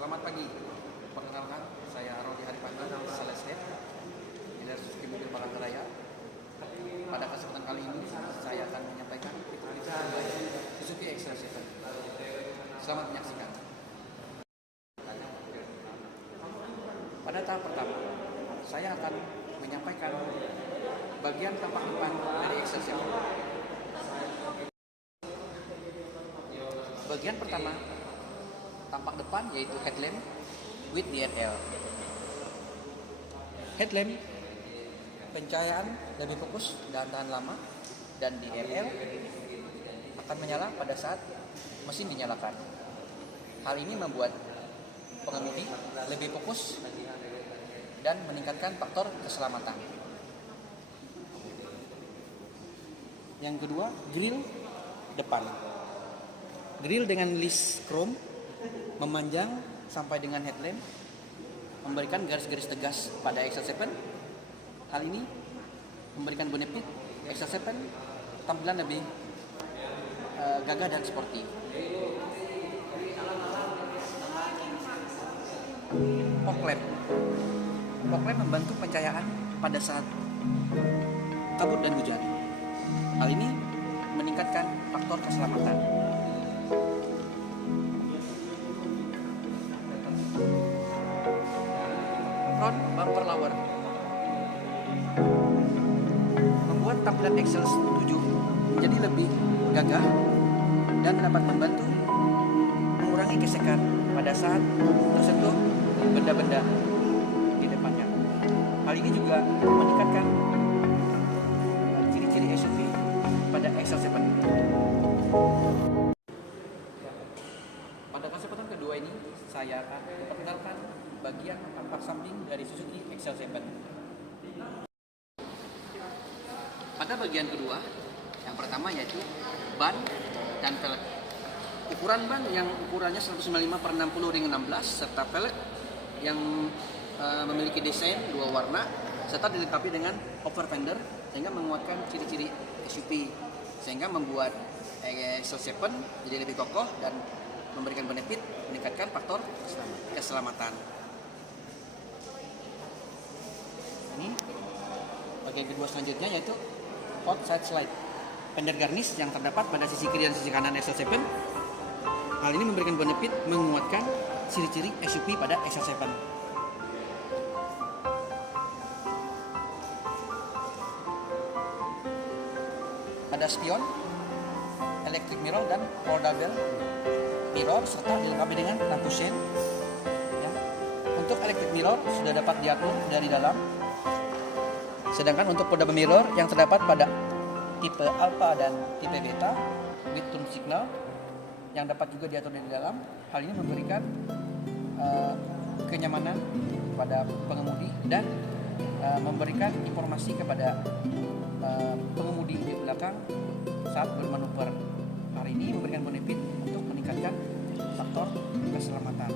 Selamat pagi. Perkenalkan, saya Rodi Haripandi, Sales Head, dealer Suzuki Mobil Palangkaraya. Pada kesempatan kali ini, saya akan menyampaikan fitur-fitur terbaru Suzuki XL7. Selamat menyaksikan. Pada tahap pertama, saya akan menyampaikan bagian tampak depan dari XL7. Bagian pertama, tampak depan yaitu headlamp with DRL. Headlamp pencahayaan lebih fokus dan tahan lama, dan DRL akan menyala pada saat mesin dinyalakan. Hal ini membuat pengemudi lebih fokus dan meningkatkan faktor keselamatan. Yang kedua, grill depan. Grill dengan list chrome memanjang sampai dengan headlamp, memberikan garis-garis tegas pada XL7. Hal ini memberikan benefit XL7 tampilan lebih gagah dan sporty. Fog lamp. Fog lamp membantu pencahayaan pada saat kabut dan hujan. Hal ini meningkatkan faktor keselamatan. Front bumper lower membuat tampilan XL7 menjadi lebih gagah dan dapat membantu mengurangi gesekan pada saat tersentuh benda-benda di depannya. Hal ini juga meningkatkan ciri-ciri SUV pada XL7. Pada kesempatan kedua ini, saya akan memperkenalkan bagian tampak samping dari Suzuki XL7. Pada bagian kedua, yang pertama yaitu ban dan velg. Ukuran ban yang ukurannya 195/60 ring 16 serta velg yang memiliki desain dua warna serta dilengkapi dengan over fender sehingga menguatkan ciri-ciri SUV, sehingga membuat XL7 jadi lebih kokoh dan memberikan benefit meningkatkan faktor keselamatan. Ini bagian kedua selanjutnya yaitu outside slide, fender garnish yang terdapat pada sisi kiri dan sisi kanan XL7. Hal ini memberikan benefit menguatkan ciri-ciri SUV pada XL7. Pada spion, electric mirror dan foldable mirror serta dilengkapi dengan lampu shine. Ya. Untuk electric mirror sudah dapat diatur dari dalam. Sedangkan untuk foldable mirror yang terdapat pada tipe Alpha dan tipe Beta with turn signal yang dapat juga diatur dari dalam. Hal ini memberikan kenyamanan pada pengemudi dan memberikan informasi kepada pengemudi di belakang saat bermanuver. Hal ini memberikan benefit untuk meningkatkan faktor keselamatan.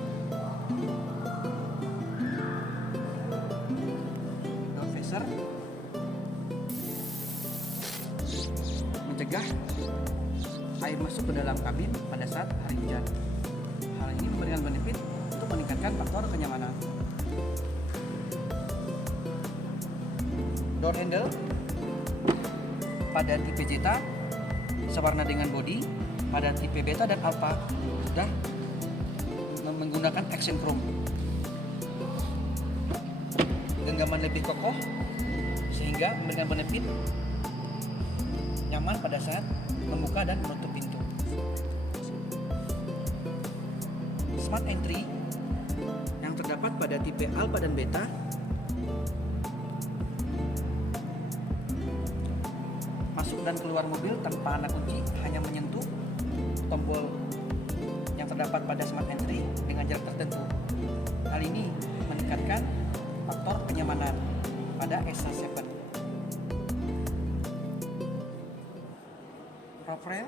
Door visor mencegah air masuk ke dalam kabin pada saat hari hujan. Hal ini memberikan benefit untuk meningkatkan faktor kenyamanan. Door handle pada tipe Zeta sewarna dengan bodi, pada tipe Beta dan Alpha sudah menggunakan accent chrome. Genggaman lebih kokoh sehingga memberikan benefit nyaman pada saat membuka dan menutup pintu. Smart entry yang terdapat pada tipe Alpha dan Beta masuk dan keluar mobil tanpa anak kunci, hanya menyentuh tombol yang terdapat pada smart entry dengan jarak tertentu. Hal ini meningkatkan faktor kenyamanan pada XL7. Roof rail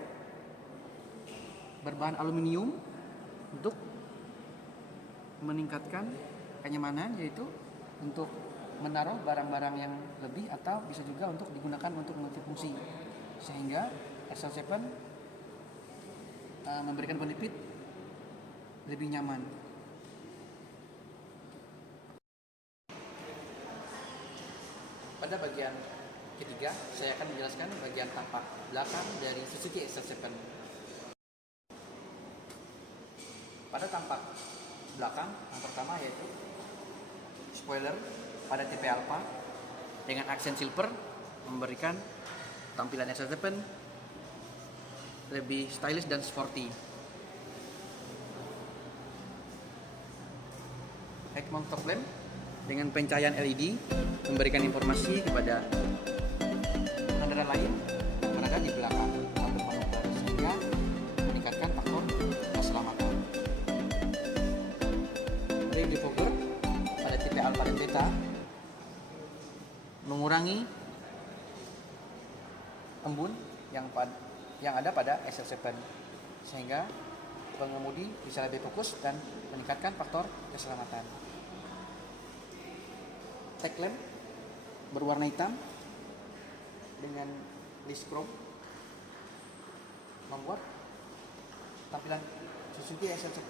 berbahan aluminium untuk meningkatkan kenyamanan, yaitu untuk menaruh barang-barang yang lebih atau bisa juga untuk digunakan untuk multifungsi, sehingga XL7 memberikan benefit lebih nyaman. Pada bagian ketiga, saya akan menjelaskan bagian tampak belakang dari Suzuki SL7. Pada tampak belakang, yang pertama yaitu spoiler pada tipe Alpha dengan aksen silver memberikan tampilan SL7 lebih stylish dan sporty. Head mount fog lamp dengan pencahayaan LED memberikan informasi kepada pengendara lain yang berada di belakang atau manuver sehingga meningkatkan faktor keselamatan. Rear defogger pada tipe Alpha dan Beta mengurangi embun yang ada pada SL7 sehingga pengemudi bisa lebih fokus dan meningkatkan faktor keselamatan. Tail lamp berwarna hitam dengan list chrome membuat tampilan Suzuki SL7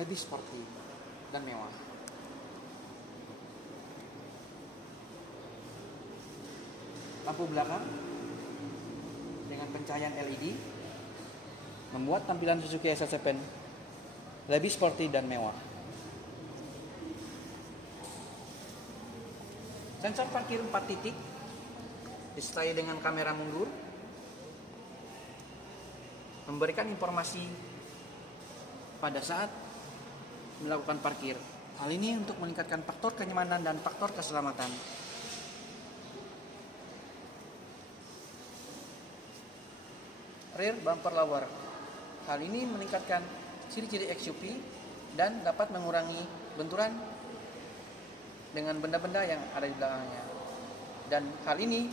lebih sporty dan mewah. Lampu belakang dengan pencahayaan LED membuat tampilan Suzuki SL7 lebih sporty dan mewah. Sensor parkir 4 titik disertai dengan kamera mundur memberikan informasi pada saat melakukan parkir. Hal ini untuk meningkatkan faktor kenyamanan dan faktor keselamatan. Rear bumper lower. Hal ini meningkatkan ciri-ciri SUV dan dapat mengurangi benturan dengan benda-benda yang ada di belakangnya. Dan hal ini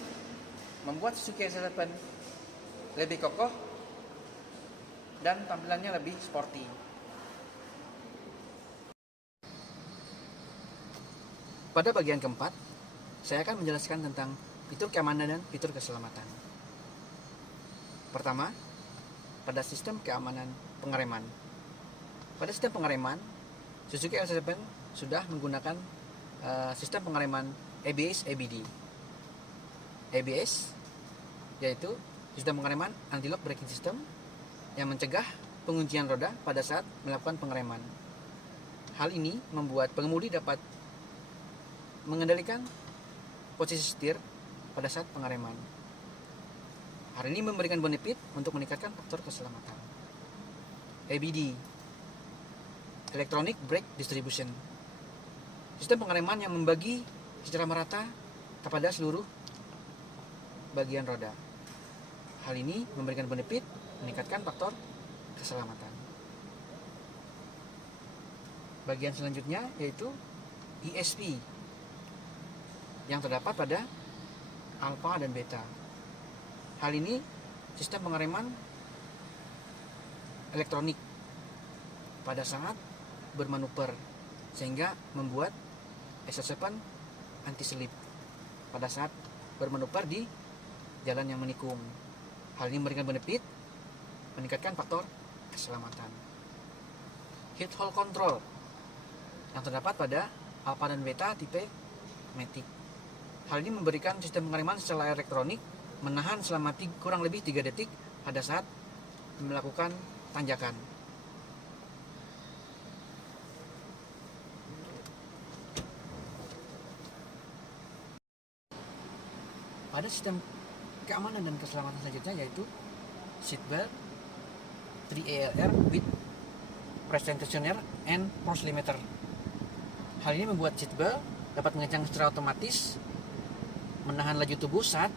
membuat Suzuki SL7 lebih kokoh dan tampilannya lebih sporty. Pada bagian keempat, saya akan menjelaskan tentang fitur keamanan dan fitur keselamatan. Pertama, pada sistem keamanan pengereman. Pada sistem pengereman, Suzuki SL7 sudah menggunakan sistem pengereman ABS ABD. ABS yaitu sistem pengereman anti-lock braking system yang mencegah penguncian roda pada saat melakukan pengereman. Hal ini membuat pengemudi dapat mengendalikan posisi setir pada saat pengereman. Hal ini memberikan benefit untuk meningkatkan faktor keselamatan. ABD, Electronic Brake Distribution, sistem pengereman yang membagi secara merata kepada seluruh bagian roda. Hal ini memberikan benefit meningkatkan faktor keselamatan. Bagian selanjutnya yaitu ESP yang terdapat pada Alpha dan Beta. Hal ini sistem pengereman elektronik pada saat bermanuver sehingga membuat SL7 anti-slip pada saat bermanuver di jalan yang menikung. Hal ini memberikan benefit meningkatkan faktor keselamatan. Head hold control yang terdapat pada Alpha dan Beta tipe Matic. Hal ini memberikan sistem pengereman secara elektronik menahan selama kurang lebih 3 detik pada saat melakukan tanjakan. Pada sistem keamanan dan keselamatan selanjutnya yaitu seatbelt 3ALR with presence tensioner and force limiter. Hal ini membuat seatbelt dapat mengencang secara otomatis, menahan laju tubuh saat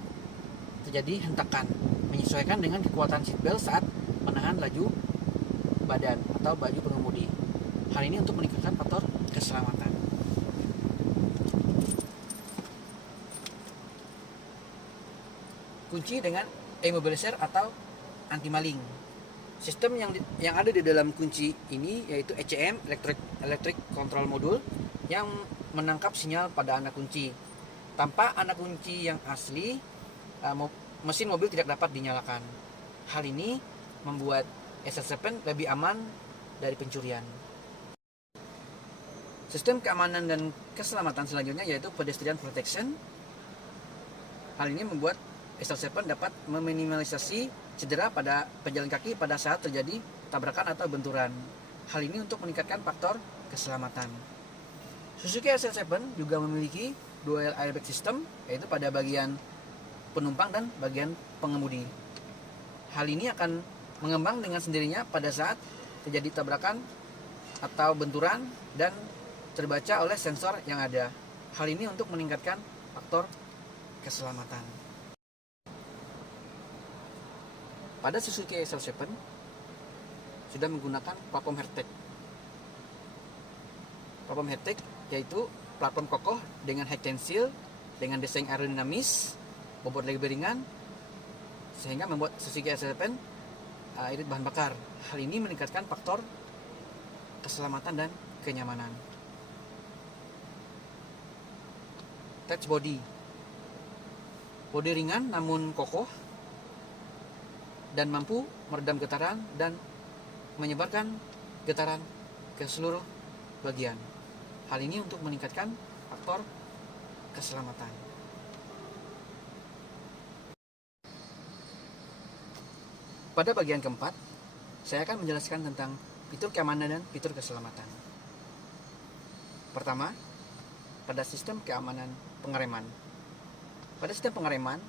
terjadi hentakan, menyesuaikan dengan kekuatan seatbelt saat menahan laju badan atau baju pengemudi. Hal ini untuk meningkatkan faktor keselamatan. Kunci dengan immobilizer atau anti maling. Sistem yang ada di dalam kunci ini yaitu ECM, Electric Control Module, yang menangkap sinyal pada anak kunci. Tanpa anak kunci yang asli, mesin mobil tidak dapat dinyalakan. Hal ini membuat SL7 lebih aman dari pencurian. Sistem keamanan dan keselamatan selanjutnya yaitu pedestrian protection. Hal ini membuat SL7 dapat meminimalisasi cedera pada pejalan kaki pada saat terjadi tabrakan atau benturan. Hal ini untuk meningkatkan faktor keselamatan. Suzuki SL7 juga memiliki dual airbag system, yaitu pada bagian penumpang dan bagian pengemudi. Hal ini akan mengembang dengan sendirinya pada saat terjadi tabrakan atau benturan dan terbaca oleh sensor yang ada. Hal ini untuk meningkatkan faktor keselamatan. Pada Suzuki SL7 sudah menggunakan platform Heartech. Platform Heartech yaitu platform kokoh dengan high tensile, dengan desain aerodinamis, bobot lebih ringan, sehingga membuat Suzuki SL7 irit bahan bakar. Hal ini meningkatkan faktor keselamatan dan kenyamanan. Touch body. Bodi ringan namun kokoh dan mampu meredam getaran dan menyebarkan getaran ke seluruh bagian. Hal ini untuk meningkatkan faktor keselamatan. Pada bagian keempat, saya akan menjelaskan tentang fitur keamanan dan fitur keselamatan. Pertama, pada sistem keamanan pengereman. Pada sistem pengereman,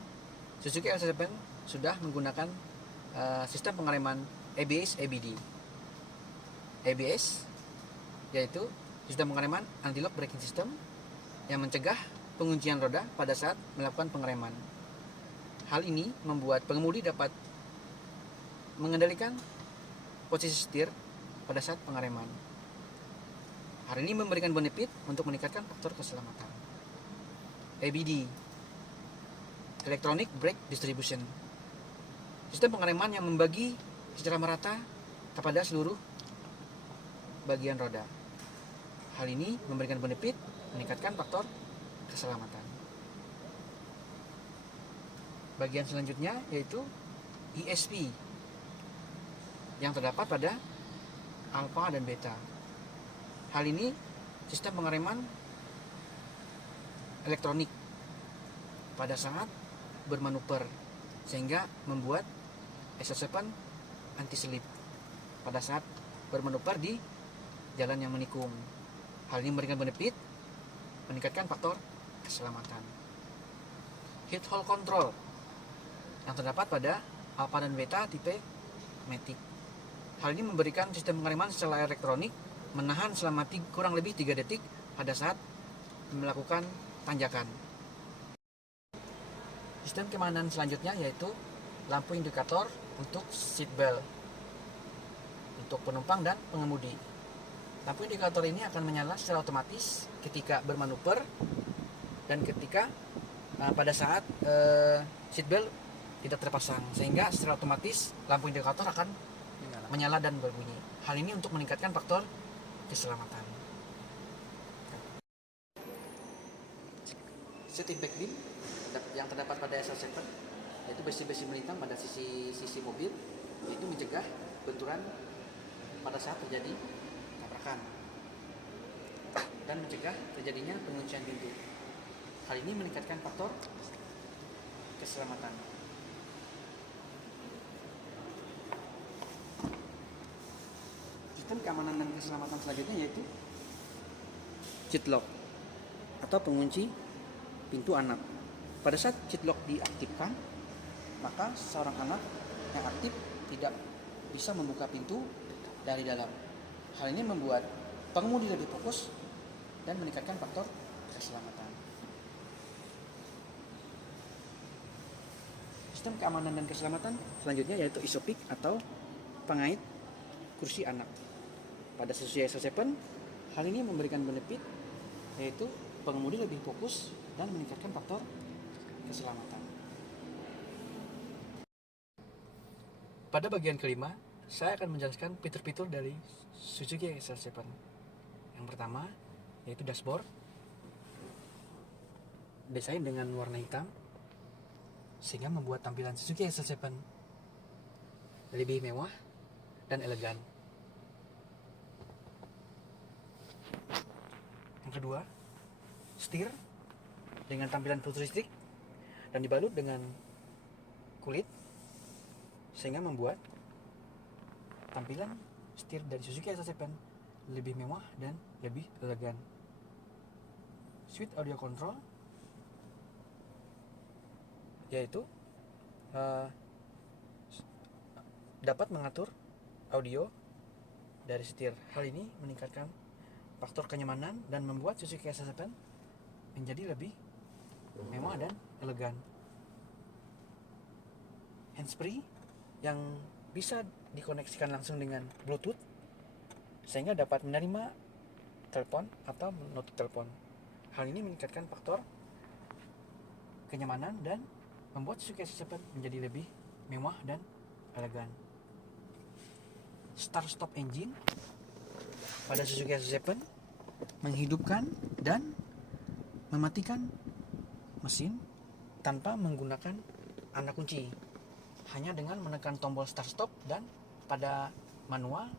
Suzuki SL7 sudah menggunakan sistem pengereman ABS ABD. ABS yaitu sistem pengereman anti-lock braking system yang mencegah penguncian roda pada saat melakukan pengereman. Hal ini membuat pengemudi dapat mengendalikan posisi setir pada saat pengereman. Hal ini memberikan benefit untuk meningkatkan faktor keselamatan. ABD, Electronic Brake Distribution, sistem pengereman yang membagi secara merata kepada seluruh bagian roda. Hal ini memberikan benefit meningkatkan faktor keselamatan. Bagian selanjutnya yaitu ESP yang terdapat pada alfa dan beta. Hal ini sistem pengereman elektronik pada saat bermanuver, sehingga membuat SL7 anti-slip pada saat bermanuver di jalan yang menikung. Hal ini memberikan benefit meningkatkan faktor keselamatan. Head hole control yang terdapat pada alfa dan beta tipe Matic. Hal ini memberikan sistem pengereman secara elektronik menahan selama kurang lebih 3 detik pada saat melakukan tanjakan. Sistem keamanan selanjutnya yaitu lampu indikator untuk seat belt untuk penumpang dan pengemudi. Lampu indikator ini akan menyala secara otomatis ketika bermanuver dan ketika pada saat seat belt tidak terpasang, sehingga secara otomatis lampu indikator akan menyala dan berbunyi. Hal ini untuk meningkatkan faktor keselamatan. Seat impact beam yang terdapat pada SL7 yaitu besi-besi melintang pada sisi mobil, yaitu mencegah benturan pada saat terjadi tabrakan dan mencegah terjadinya penguncian pintu. Hal ini meningkatkan faktor keselamatan. Sistem keamanan dan keselamatan selanjutnya yaitu seat lock atau pengunci pintu anak. Pada saat seat lock diaktifkan, maka seorang anak yang aktif tidak bisa membuka pintu dari dalam. Hal ini membuat pengemudi lebih fokus dan meningkatkan faktor keselamatan. Sistem keamanan dan keselamatan selanjutnya yaitu isopik atau pengait kursi anak. Pada Suzuki SL7, hal ini memberikan benefit yaitu pengemudi lebih fokus dan meningkatkan faktor keselamatan. Pada bagian kelima, saya akan menjelaskan fitur-fitur dari Suzuki SL7. Yang pertama yaitu dashboard, desain dengan warna hitam sehingga membuat tampilan Suzuki SL7 lebih mewah dan elegan. kedua, setir dengan tampilan futuristik dan dibalut dengan kulit, sehingga membuat tampilan setir dari Suzuki S7 lebih mewah dan lebih elegan. Suite audio control, yaitu dapat mengatur audio dari setir. Hal ini meningkatkan faktor kenyamanan dan membuat Suzuki S7 menjadi lebih mewah dan elegan. Handsfree yang bisa dikoneksikan langsung dengan Bluetooth sehingga dapat menerima telepon atau menutup telepon. Hal ini meningkatkan faktor kenyamanan dan membuat Suzuki S7 menjadi lebih mewah dan elegan. Start-stop engine pada Suzuki S7 menghidupkan dan mematikan mesin tanpa menggunakan anak kunci, hanya dengan menekan tombol start-stop dan pada manual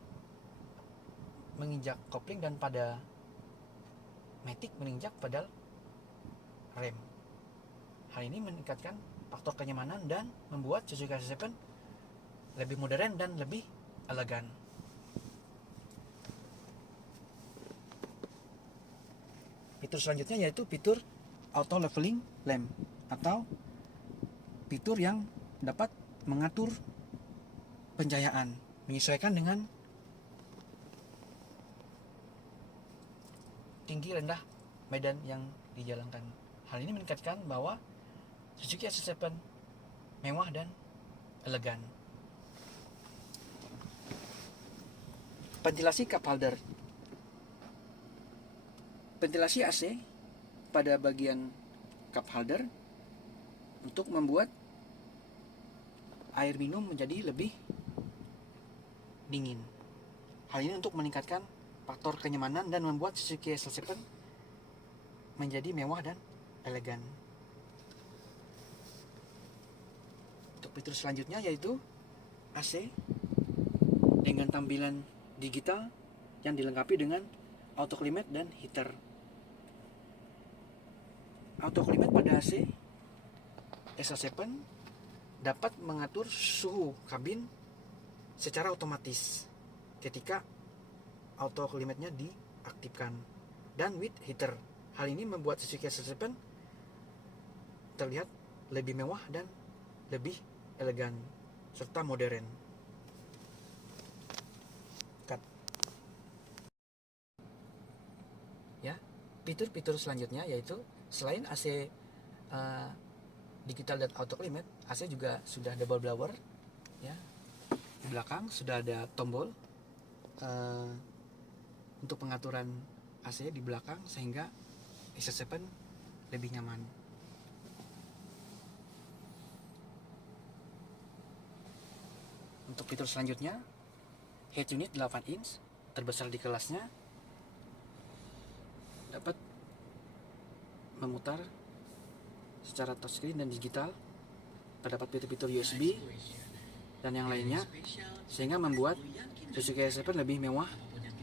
menginjak kopling dan pada matic menginjak pedal rem. Hal ini meningkatkan faktor kenyamanan dan membuat Suzuki S7 lebih modern dan lebih elegan. Fitur selanjutnya yaitu fitur auto leveling lamp atau fitur yang dapat mengatur pencahayaan menyesuaikan dengan tinggi rendah medan yang dijalankan. Hal ini meningkatkan bahwa Suzuki S7 mewah dan elegan. Ventilasi cup holder. Ventilasi AC pada bagian cup holder untuk membuat air minum menjadi lebih dingin. Hal ini untuk meningkatkan faktor kenyamanan dan membuat Suzuki S7 menjadi mewah dan elegan. Untuk fitur selanjutnya yaitu AC dengan tampilan digital yang dilengkapi dengan auto climate dan heater. Auto climate pada AC S7 dapat mengatur suhu kabin secara otomatis ketika auto climate-nya diaktifkan, dan with heater. Hal ini membuat Suzuki S7 terlihat lebih mewah dan lebih elegan serta modern. Ya, fitur-fitur selanjutnya yaitu selain AC digital dan auto climate, AC juga sudah double blower. Ya, di belakang sudah ada tombol untuk pengaturan AC di belakang sehingga S7 lebih nyaman. Untuk fitur selanjutnya, head unit 8 inch terbesar di kelasnya, dapat memutar secara touchscreen dan digital, terdapat fitur-fitur USB dan yang lainnya, sehingga membuat Suzuki S7 lebih mewah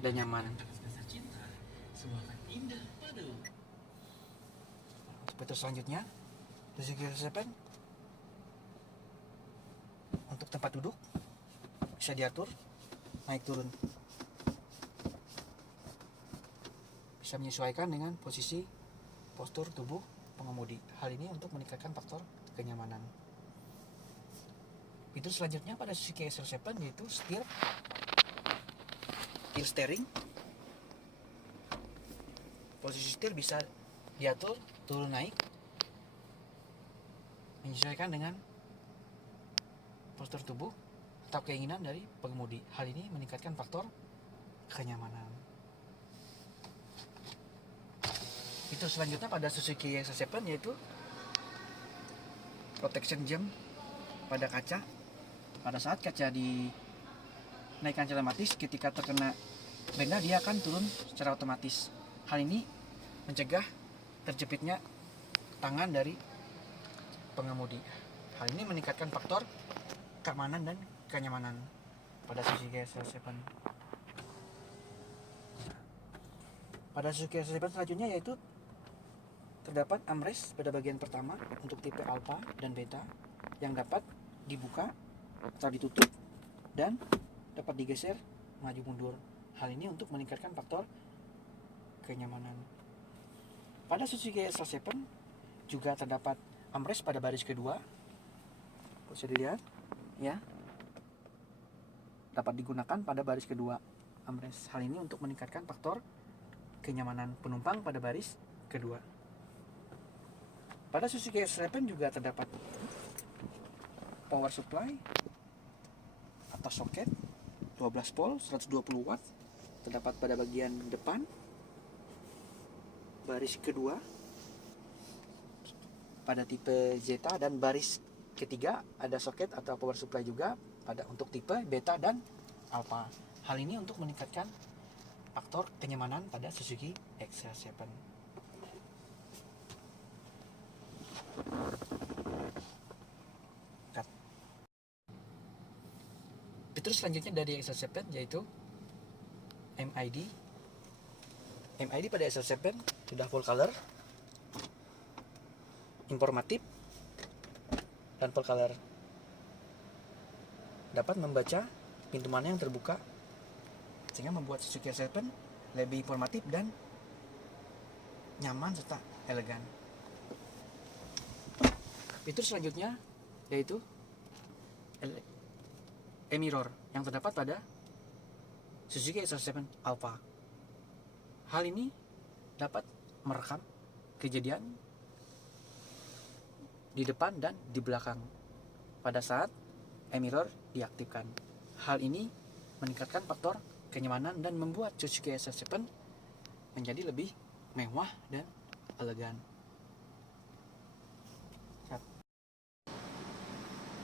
dan nyaman. Fitur selanjutnya, Suzuki S7 untuk tempat duduk bisa diatur naik turun, bisa menyesuaikan dengan posisi postur tubuh pengemudi. Hal ini untuk meningkatkan faktor kenyamanan. Fitur selanjutnya pada Suzuki S7 yaitu setir steering. Posisi setir bisa diatur turun naik menyesuaikan dengan postur tubuh atau keinginan dari pengemudi. Hal ini meningkatkan faktor kenyamanan. Fitur selanjutnya pada Suzuki S7 yaitu protection jam pada kaca. Pada saat kaca dinaikkan secara otomatis, ketika terkena benda dia akan turun secara otomatis. Hal ini mencegah terjepitnya tangan dari pengemudi. Hal ini meningkatkan faktor keamanan dan kenyamanan pada Suzuki S7. Pada Suzuki SR7 selanjutnya yaitu terdapat armrest pada bagian pertama untuk tipe alpha dan beta yang dapat dibuka atau ditutup dan dapat digeser maju mundur. Hal ini untuk meningkatkan faktor kenyamanan. Pada Suzuki SR7 juga terdapat armrest pada baris kedua. Bisa dilihat ya. Dapat digunakan pada baris kedua armrest. Hal ini untuk meningkatkan faktor kenyamanan penumpang pada baris kedua. Pada Suzuki SR7 juga terdapat power supply atau soket 12 volt 120 watt terdapat pada bagian depan baris kedua pada tipe Zeta, dan baris ketiga ada soket atau power supply juga pada untuk tipe Beta dan Alpha. Hal ini untuk meningkatkan faktor kenyamanan pada Suzuki SR7. Fitur selanjutnya dari SR7 yaitu MID. MID pada SR7 sudah full color, informatif, dan full color. Dapat membaca pintu mana yang terbuka sehingga membuat Suzuki SR7 lebih informatif dan nyaman serta elegan. Fitur selanjutnya yaitu e-mirror yang terdapat pada Suzuki SR7 Alpha. Hal ini dapat merekam kejadian di depan dan di belakang pada saat e-mirror diaktifkan. Hal ini meningkatkan faktor kenyamanan dan membuat Suzuki SR7 menjadi lebih mewah dan elegan.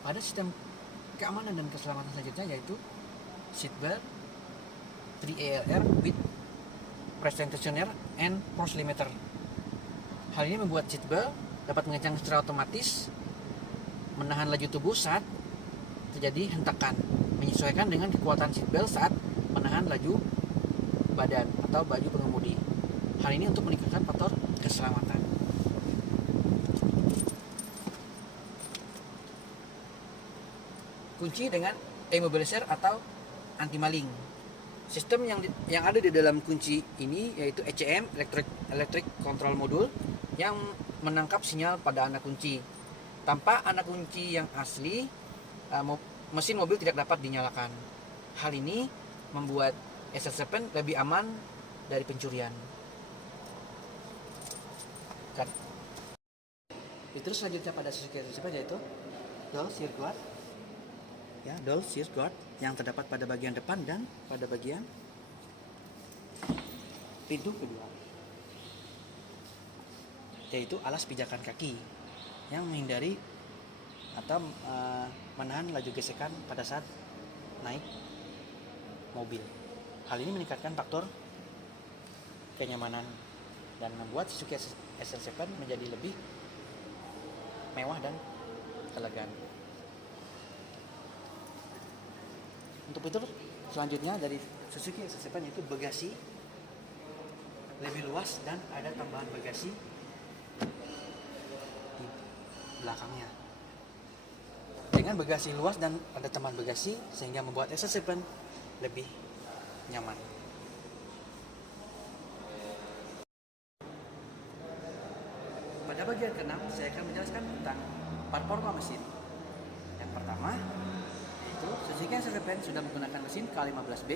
Pada sistem keamanan dan keselamatan selanjutnya yaitu seatbelt 3ALR with presentation and force limiter. Hal ini membuat seatbelt dapat mengencang secara otomatis, menahan laju tubuh saat terjadi hentakan, menyesuaikan dengan kekuatan seatbelt saat menahan laju badan atau baju pengemudi. Hal ini untuk meningkatkan faktor keselamatan. Kunci dengan immobilizer atau anti maling. Sistem yang ada di dalam kunci ini yaitu ECM, Electric Control Module, yang menangkap sinyal pada anak kunci. Tanpa anak kunci yang asli, mesin mobil tidak dapat dinyalakan. Hal ini membuat SR7 lebih aman dari pencurian. Fitur selanjutnya pada Suzuki SR7 yaitu dual rear guard. Ya, dual rear guard yang terdapat pada bagian depan dan pada bagian pintu kedua, yaitu alas pijakan kaki yang menghindari atau menahan laju gesekan pada saat naik mobil. Hal ini meningkatkan faktor kenyamanan dan membuat Suzuki SR7 menjadi lebih mewah dan elegan. Untuk fitur selanjutnya dari Suzuki SR7 yaitu bagasi lebih luas dan ada tambahan bagasi di belakangnya. Dengan bagasi luas dan ada tambahan bagasi sehingga membuat SR7 lebih nyaman. Pada bagian ke-6 saya akan menjelaskan tentang performa mesin. Yang pertama, Suzuki SR7 sudah menggunakan mesin K15B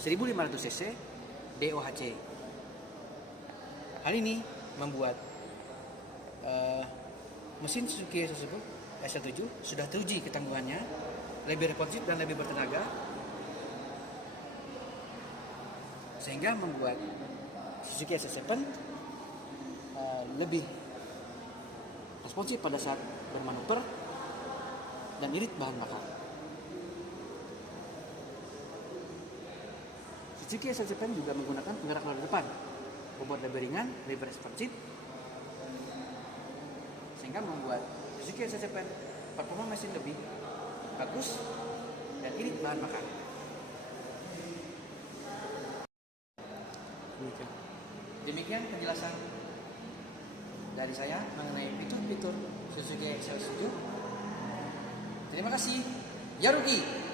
1500 cc DOHC. Hal ini membuat mesin Suzuki SR7 sudah teruji ketangguhannya, lebih responsif dan lebih bertenaga, sehingga membuat Suzuki SR7 lebih responsif pada saat bermanuver dan irit bahan bakar. Suzuki SR7 juga menggunakan penggerak roda depan, bobot lebih ringan, lebih responsif, sehingga membuat Suzuki SR7 performa mesin lebih bagus dan irit bahan bakar. Demikian penjelasan dari saya mengenai fitur-fitur Suzuki Excel 7. Terima kasih. Ya Rugi.